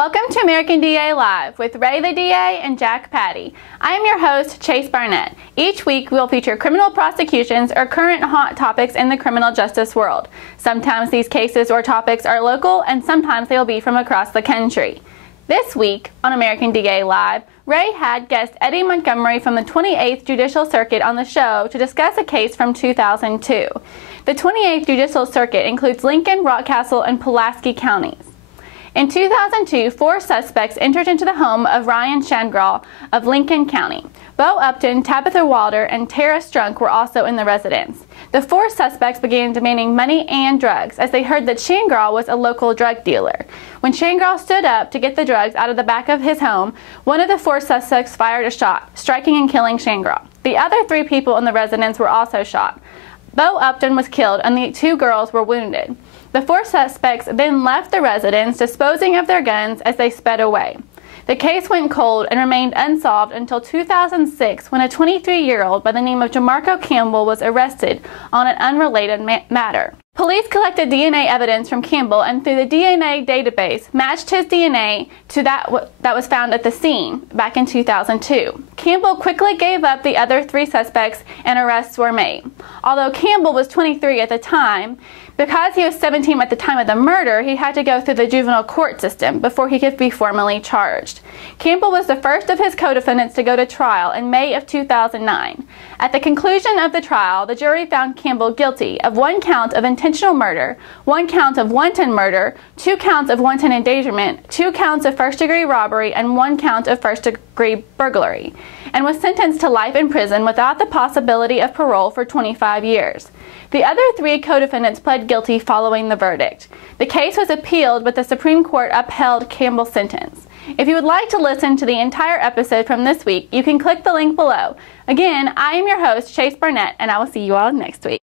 Welcome to American DA Live with Ray the DA and Jack Patty. I am your host, Chase Barnett. Each week we'll feature criminal prosecutions or current hot topics in the criminal justice world. Sometimes these cases or topics are local and sometimes they will be from across the country. This week on American DA Live, Ray had guest Eddie Montgomery from the 28th Judicial Circuit on the show to discuss a case from 2002. The 28th Judicial Circuit includes Lincoln, Rockcastle, and Pulaski counties. In 2002, 4 suspects entered into the home of Ryan Shangraw of Lincoln County. Bo Upton, Tabitha Wilder, and Tara Strunk were also in the residence. The 4 suspects began demanding money and drugs as they heard that Shangraw was a local drug dealer. When Shangraw stood up to get the drugs out of the back of his home, one of the 4 suspects fired a shot, striking and killing Shangraw. The other 3 people in the residence were also shot. Bo Upton was killed and the 2 girls were wounded. The 4 suspects then left the residence, disposing of their guns as they sped away. The case went cold and remained unsolved until 2006 when a 23-year-old by the name of Jamarkos Campbell was arrested on an unrelated matter. Police collected DNA evidence from Campbell and through the DNA database matched his DNA to that was found at the scene back in 2002. Campbell quickly gave up the other 3 suspects and arrests were made. Although Campbell was 23 at the time, because he was 17 at the time of the murder, he had to go through the juvenile court system before he could be formally charged. Campbell was the first of his co-defendants to go to trial in May of 2009. At the conclusion of the trial, the jury found Campbell guilty of 1 count of intentional murder, 1 count of wanton murder, 2 counts of wanton endangerment, 2 counts of first-degree robbery, and 1 count of first-degree burglary, and was sentenced to life in prison without the possibility of parole for 25 years. The other 3 co-defendants pled guilty following the verdict. The case was appealed, but the Supreme Court upheld Campbell's sentence. If you would like to listen to the entire episode from this week, you can click the link below. Again, I am your host, Chase Barnett, and I will see you all next week.